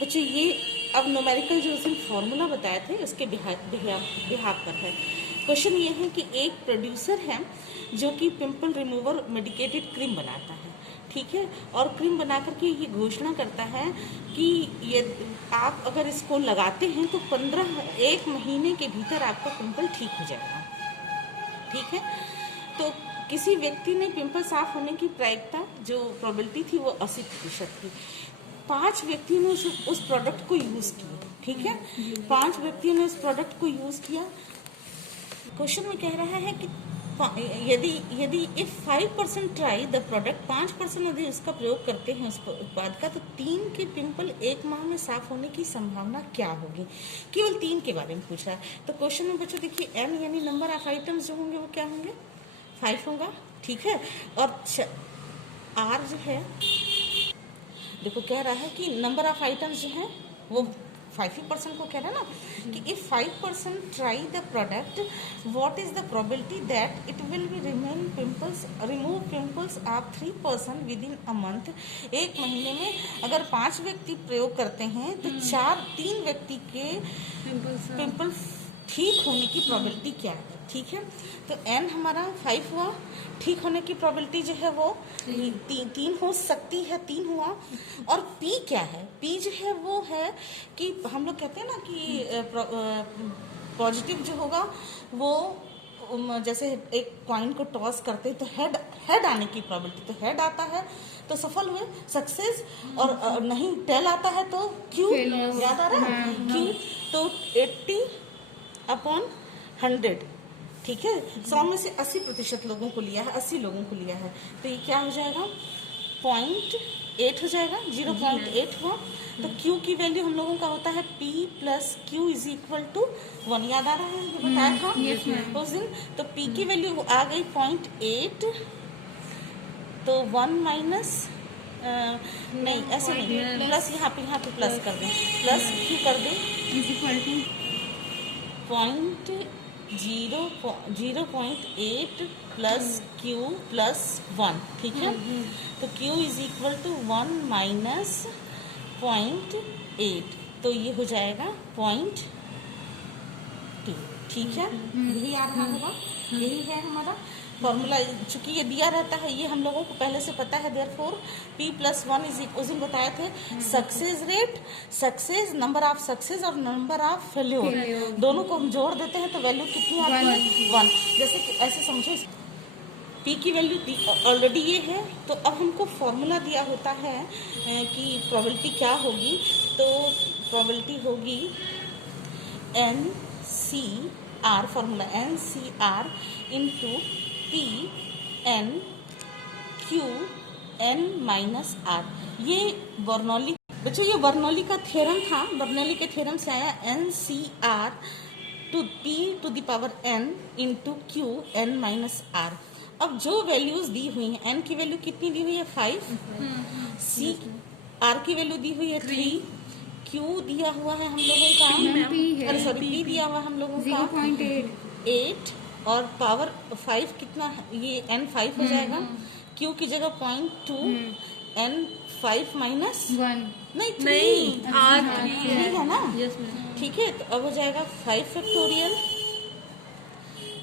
बच्चों ये अब न्यूमेरिकल जो उसने फॉर्मूला बताए थे उसके बिहाफ पर है। क्वेश्चन ये है कि एक प्रोड्यूसर है जो कि पिंपल रिमूवर मेडिकेटेड क्रीम बनाता है, ठीक है, और क्रीम बना करके ये घोषणा करता है कि ये आप अगर इसको लगाते हैं तो 1 महीने के भीतर आपका पिंपल ठीक हो जाएगा, ठीक है। तो किसी व्यक्ति ने पिंपल साफ होने की प्रायिकता जो प्रोबेबिलिटी थी वो 80% थी। 5 व्यक्तियों ने उस प्रोडक्ट को यूज किया, ठीक है, 5 व्यक्तियों ने उस प्रोडक्ट को यूज किया। क्वेश्चन में कह रहा है कि यदि इफ 5% ट्राई द प्रोडक्ट, 5% यदि उसका प्रयोग करते हैं उस उत्पाद का, तो 3 के पिंपल 1 माह में साफ होने की संभावना क्या होगी। केवल 3 के बारे में पूछा है। तो क्वेश्चन में बच्चों देखिए n यानी नंबर ऑफ आइटम्स जो होंगे वो क्या होंगे, 5 होगा, ठीक है। और r जो है देखो कह रहा है कि नंबर ऑफ आइटम्स जो है वो 5% को कह रहा है ना कि if 5% try the product what is the probability that it will be remove pimples of 3% with in a month. 1 महीने में अगर 5 व्यक्ति प्रयोग करते हैं तो 3 व्यक्ति के पिंपल ठीक होने की प्रोबेबिलिटी क्या है, ठीक है। तो n हमारा 5 हुआ, ठीक होने की प्रोबेबिलिटी जो है वो 3 हो सकती है, 3 हुआ। और p क्या है, p जो है वो है कि हम लोग कहते हैं ना कि पॉजिटिव जो होगा वो जैसे एक कॉइन को टॉस करते तो हेड आने की प्रोबेबिलिटी, तो हेड आता है तो सफल हुए, सक्सेस, और नहीं टेल आता है तो क्यू, याद आ रहा है क्यू, तो 80/100, ठीक है। 100 में से 80% लोगों को लिया है, 80 लोगों को लिया है, तो ये क्या हो जाएगा 0.8 हो जाएगा, 0.8 हुआ। तो Q की वैल्यू हम लोगों का होता है P plus Q is equal to 1, याद आ रहा है, ये बताया था उस दिन। तो P की वैल्यू आ गई 0.8, तो 1 माइनस नहीं ऐसे नहीं, प्लस यहाँ पे प्लस कर दें, प्लस Q कर दें is equal to 0.8 plus Q plus 1, ठीक है। तो Q is equal to 1 minus 0.8, तो ये हो जाएगा 0.2, ठीक है। यही आ रहा होगा, यही है हमारा फॉर्मूला। चूंकि ये दिया रहता है, ये हम लोगों को पहले से पता है, देयरफॉर P प्लस 1 इज उस दिन बताए थे success rate, success, number of success और नंबर ऑफ फेल्योर, दोनों को हम जोड़ देते हैं तो वैल्यू कितनी आती है 1। जैसे कि ऐसे समझो P की वैल्यू ऑलरेडी ये है, तो अब हमको फॉर्मूला दिया होता है कि प्रोबेबिलिटी क्या होगी, तो प्रोबेबिलिटी होगी NCR, formula NCR into P N Q N minus R। ये बर्नौली, बच्चों ये बर्नौली का थ्योरम था, बर्नौली के थ्योरम से आया NCR to P to the power N into Q N minus R। अब जो वैल्यूज दी हुई हैं, N की वैल्यू कितनी दी हुई है 5, C R की वैल्यू दी हुई है 3, Q दिया हुआ है हम लोगों का, सॉरी P दिया हुआ है हम लोगों का 0.8, और पावर 5 कितना, ये N 5 हो जाएगा, Q की जगह 0.2, N 5 माइनस 1 नहीं 3 है ना, ठीक है। तो अब हो जाएगा 5 फैक्टोरियल,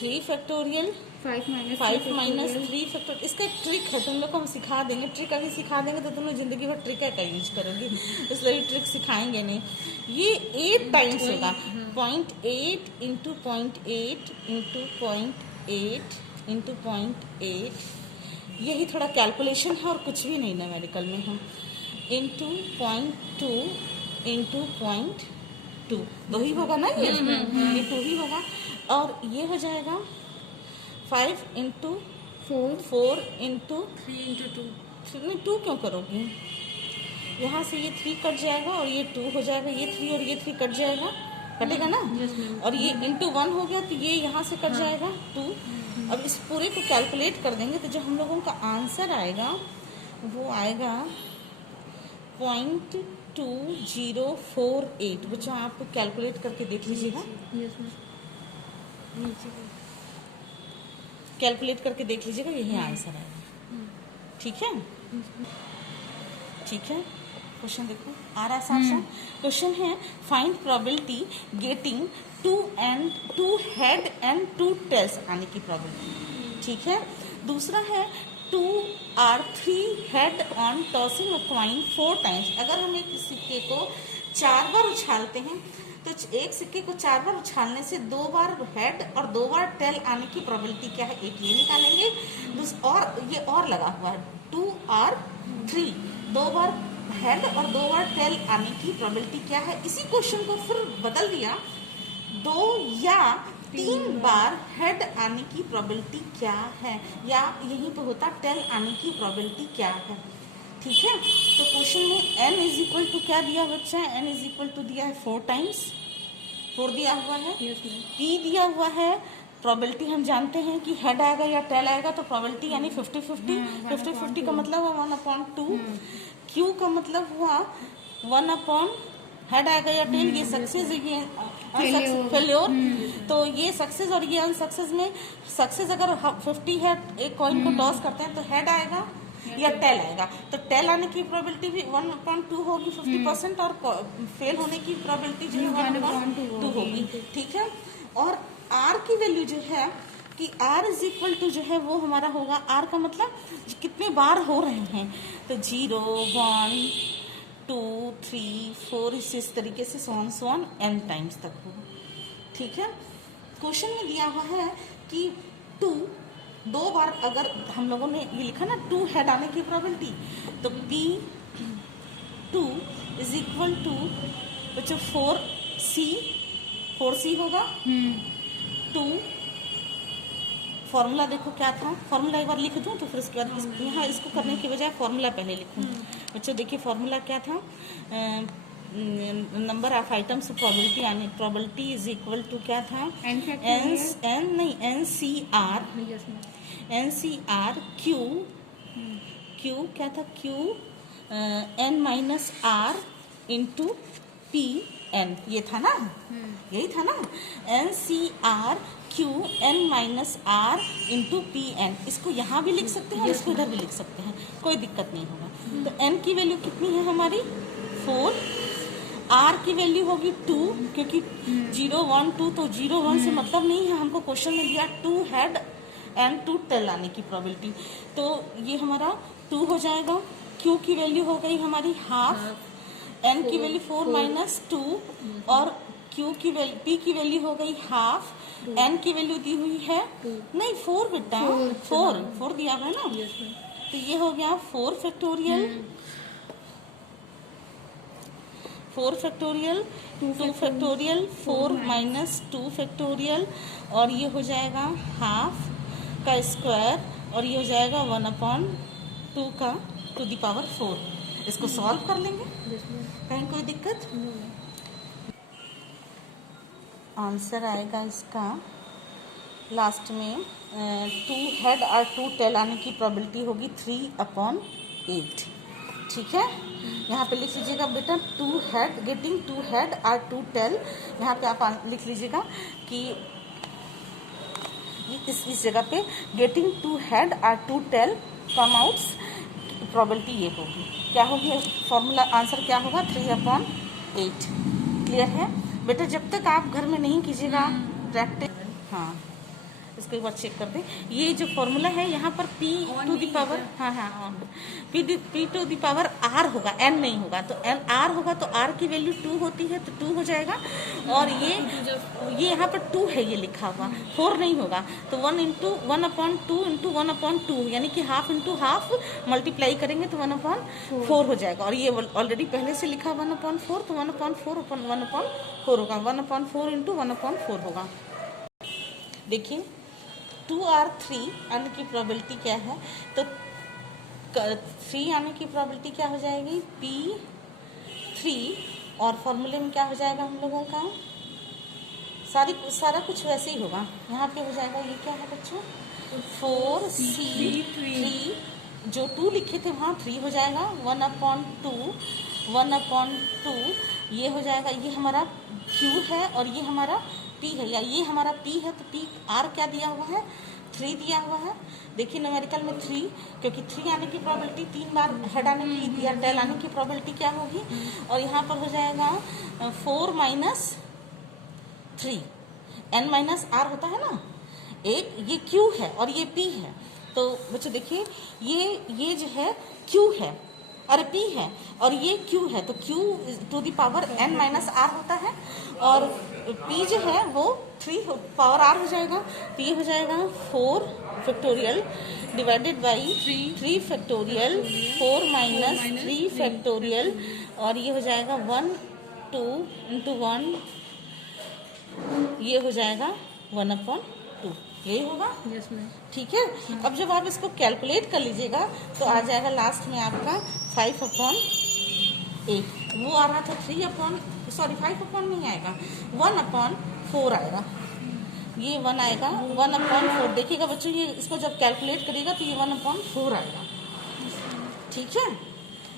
3 फैक्टोरियल, 5 माइनस 3 फैक्टोरियल। इसका एक ट्रिक है, तुम लोग को हम सिखा देंगे, ट्रिक अभी सिखा देंगे तो तुम लोग जिंदगी भर ट्रिक का यूज करोगे, इसलिए ट्रिक सिखाएंगे नहीं। ये 8 टाइम्स होगा, 0.8 इंटू 0.8 इंटू 0.8 इंटू 0.8, यही थोड़ा कैलकुलेशन है और कुछ भी नहीं ना मेडिकल में हम, इंटू 0.2 इंटू 0.2, 2 ही होगा ना, ये 2 ही होगा। और ये हो जाएगा 5 इंटू 4 इंटू 3 इंटू 2, नहीं 2 क्यों करोगी, यहाँ से ये 3 कट जाएगा और ये 2 हो जाएगा, ये 3 और ये 3 कट जाएगा, कटेगा ना, और ये इंटू 1 हो गया तो ये यहाँ से कट जाएगा 2। अब इस पूरे को कैलकुलेट कर देंगे तो जो हम लोगों का आंसर आएगा वो आएगा 0.2048। बच्चों आप कैलकुलेट करके देख लीजिएगा, कैलकुलेट करके देख लीजिएगा, यही आंसर आएगा, ठीक है, ठीक है। क्वेश्चन देखो आ रहा आसान सा क्वेश्चन है, find probability getting 2 head and 2 tails आने की प्रोबेबिलिटी। ठीक है, दूसरा है 2 or 3 head on tossing a coin 4 times. अगर हम एक सिक्के को 4 बार उछालते हैं तो एक सिक्के को 4 बार उछालने से 2 बार हेड और 2 बार टेल आने की प्रोबेबिलिटी क्या है, 8 ये निकालेंगे। और ये और लगा हुआ है 2 और 3, 2 बार हेड और 2 बार टेल आने की प्रोबेबिलिटी क्या है। इसी क्वेश्चन को फिर बदल दिया, 2 या 3 बार हेड आने की प्रोबेबिलिटी क्या है, या यहीं पे होता टेल आने की प्रोबेबिलिटी क्या है। ठीक है, तो क्वेश्चन में n इज इक्वल टू क्या दिया बच्चा, n इज इक्वल टू दिया है 4 टाइम्स 4 दिया हुआ है। p दिया हुआ है, प्रोबेबिलिटी हम जानते हैं कि हेड आएगा या टेल आएगा, तो प्रोबेबिलिटी यानी 50-50 का मतलब हुआ 1/2। q का मतलब हुआ 1/ हेड आएगा या टेल, ये सक्सेस ये फेल्योर। तो ये सक्सेस और ये अनसक्सेस में सक्सेस अगर 50 है, एक कॉइन को टॉस करते हैं तो हेड आएगा या टेल आएगा, तो टेल आने की प्रोबेबिलिटी भी 1/2 होगी 50%, और फेल होने की प्रोबेबिलिटी जो है 1/2 होगी। ठीक है, और r की वैल्यू जो है कि r इज इक्वल टू जो है वो हमारा होगा, r का मतलब कितने बार हो रहे हैं, तो 0, 1, 2, 3, 4 इस तरीके से सोन n टाइम्स तक होगा। ठीक है, क्वेश्चन में दिया हुआ है कि 2 बार अगर हम लोगों ने ये लिखा ना 2 हेड आने की प्रोबेबिलिटी, तो P2 इज इक्वल टू बच्चों 4C होगा। 2 फॉर्मूला देखो क्या था, फॉर्मूला एक बार लिख दूं तो फिर उसके बाद यहाँ इसको करने की बजाय फॉर्मूला पहले लिखूं। बच्चों देखिए फॉर्मूला क्या था, number of items probability is equal to क्या था, NCR Q क्या था, Q n-r इंटू PN, ये था ना, यही था ना, NCR Q n-r into PN। इसको यहाँ भी लिख सकते हैं, इसको इधर भी लिख सकते हैं, कोई दिक्कत नहीं होगा। तो n की वैल्यू कितनी है हमारी 4, r की वैल्यू होगी 2, क्योंकि 0, 1, 2 तो 0, 1 से मतलब नहीं है, हमको क्वेश्चन में दिया 2 हेड एंड 2 टेल आने की प्रोबेबिलिटी, तो ये हमारा 2 हो जाएगा। q की वैल्यू हो गई हमारी हाफ, n की वैल्यू 4 माइनस 2, और p की वैल्यू हो गई हाफ, n की वैल्यू दी हुई है नहीं 4 बेटा, 4 दिया हुआ है ना, तो ये हो गया 4 फैक्टोरियल, 2 फैक्टोरियल, 4 माइनस 2 फैक्टोरियल, और ये हो जाएगा हाफ का स्क्वायर, और ये हो जाएगा 1/2 का टू द पावर 4। इसको सॉल्व कर लेंगे, कहीं कोई दिक्कत। आंसर आएगा इसका लास्ट में 2 हेड और 2 टेल आने की प्रोबेबिलिटी होगी 3/8। ठीक है, यहाँ पे लिख लीजिएगा बेटा 2 हेड गेटिंग 2 हेड और 2 टेल, यहाँ पे आप लिख लीजिएगा कि इस जगह पे गेटिंग 2 हेड और 2 टेल कम आउट्स प्रोबेबिलिटी ये होगी, क्या होगी फॉर्मूला, आंसर क्या होगा 3/8। क्लियर है बेटा, जब तक आप घर में नहीं कीजिएगा प्रैक्टिस, हाँ इसको एक बार चेक कर दें। ये जो फॉर्मूला है यहाँ पर p to the power, p to the power r होगा, n नहीं होगा, तो n r होगा, तो r की वैल्यू 2 होती है तो 2 हो जाएगा, और ये यहाँ पर 2 है ये लिखा हुआ, 4 नहीं होगा, तो 1/2 यानी कि हाफ इंटू हाफ मल्टीप्लाई करेंगे तो 1/4 हो जाएगा, और ये ऑलरेडी पहले से लिखा 1/4, तो 1/4 होगा, 1/4 इंटू 1/4 होगा। देखिए 2 और 3 आने की प्रोबेबिलिटी क्या है, तो 3 आने की प्रोबेबिलिटी क्या हो जाएगी P3, और फॉर्मूले में क्या हो जाएगा हम लोगों का, सारा कुछ वैसे ही होगा। यहाँ पे हो जाएगा, ये क्या है बच्चों 4C3, जो 2 लिखे थे वहाँ 3 हो जाएगा, 1/2 ये हो जाएगा, ये हमारा Q है और ये हमारा P है, या ये हमारा P है, तो P R क्या दिया हुआ है 3 दिया हुआ है। देखिए न्यूमेरिकल में 3, क्योंकि 3 आने की प्रोबेबिलिटी, 3 बार हेड आने की या टेल आने की प्रोबेबिलिटी क्या होगी, और यहाँ पर हो जाएगा 4 माइनस 3, n माइनस r होता है ना, एक ये q है और ये p है। तो बच्चों देखिए ये जो है q है और p है और ये q है, तो q to the power n minus r होता है, और p जो है वो 3 पावर r हो जाएगा। तो ये हो जाएगा 4 factorial divided by 3 factorial 4 minus 3 factorial, और ये हो जाएगा 1 2 इंटू 1, ये हो जाएगा 1/2, यही होगा। Yes ma'am. ठीक है। अब जब आप इसको कैलकुलेट कर लीजिएगा तो आ जाएगा लास्ट में आपका 5/8। वो आ रहा था 5 नहीं आएगा, 1/4 आएगा। ये 1 आएगा, 1/4। देखिएगा बच्चों, ये इसको जब कैलकुलेट करिएगा तो ये 1/4 आएगा। ठीक है,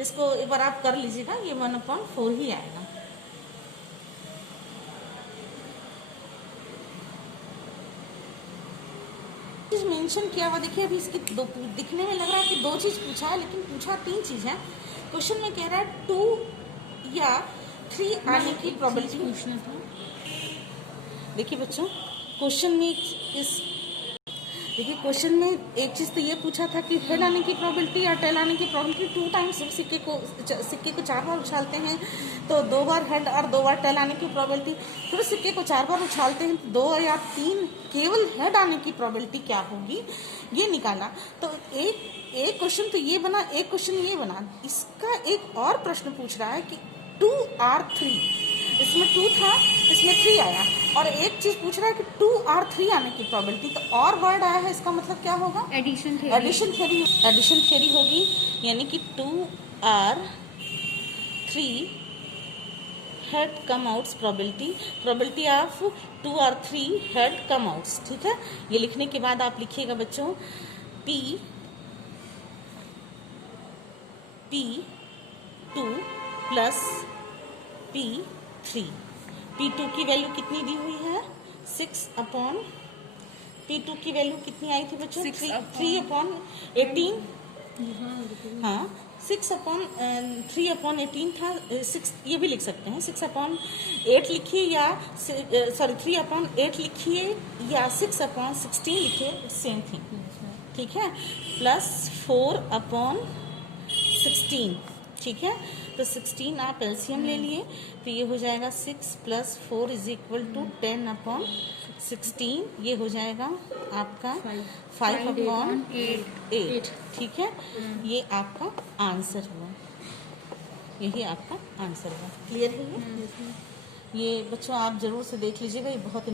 इसको एक बार आप कर लीजिएगा, ये 1/4 ही आएगा। मेंशन किया हुआ देखिए, अभी इसकी दिखने में लग रहा है कि 2 चीज पूछा है, लेकिन पूछा 3 चीज है। क्वेश्चन में कह रहा है 2 या 3 आने की प्रोबेबिलिटी पूछना था। देखिए बच्चों, क्वेश्चन में क्वेश्चन में एक चीज तो ये पूछा था कि हेड आने की प्रोबेबिलिटी या टेल आने की प्रोबेबिलिटी 2 टाइम्स। सिक्के को 4 बार उछालते हैं तो 2 बार हेड और 2 बार टेल आने की प्रोबेबिलिटी, फिर सिक्के को 4 बार उछालते हैं तो 2 या 3 केवल हेड आने की प्रोबेबिलिटी क्या होगी, ये निकाला। तो एक क्वेश्चन तो ये बना, एक क्वेश्चन ये बना। इसका एक और प्रश्न पूछ रहा है कि 2 और 3, इसमें 2 था, इसमें 3 आया, और एक चीज पूछ रहा है कि 2 और 3 आने की प्रोबेबिलिटी, तो और वर्ड आया है, इसका मतलब क्या होगा, एडिशन थ्योरी होगी। यानी कि 2 और 3 head come outs probability of 2 और 3 हेड कम आउट्स। ठीक है, ये लिखने के बाद आप लिखिएगा बच्चों P2 प्लस P3। P2 की वैल्यू कितनी दी हुई है, 6/, P2 की वैल्यू कितनी आई थी बच्चों, 3/18। हाँ, 3/18 था। 6 ये भी लिख सकते हैं, 6/8 लिखिए या 3/8 लिखिए या 6/16 लिखिए, सेम थिंग। ठीक है, प्लस 4/16। ठीक है, तो 16 आप एलसीएम ले लिए, तो ये हो जाएगा 6 + 4 = 10/16। ये हो जाएगा आपका 5/8। ठीक है, ये आपका आंसर हुआ, यही आपका आंसर हुआ। क्लियर है ये बच्चों, आप जरूर से देख लीजिएगा, ये बहुत